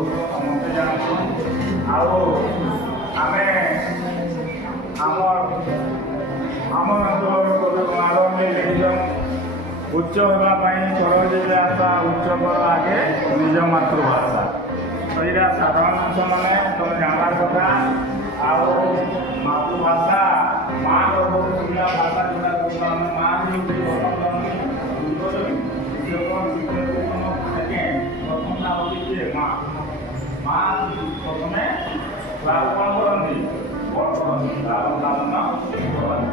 समस्ते जानूँ आमे आम अंचल लिखिछन उच्च होगापाई सरस्वती भाषा उच्च कर आगे निज मातृभाषा तो यहाँ साधारण जिन मैंने तुम जानवर कथा मातृभाषा माँ बहुत पुराना भाषा जोटा माँ माँ प्रथम कौन करती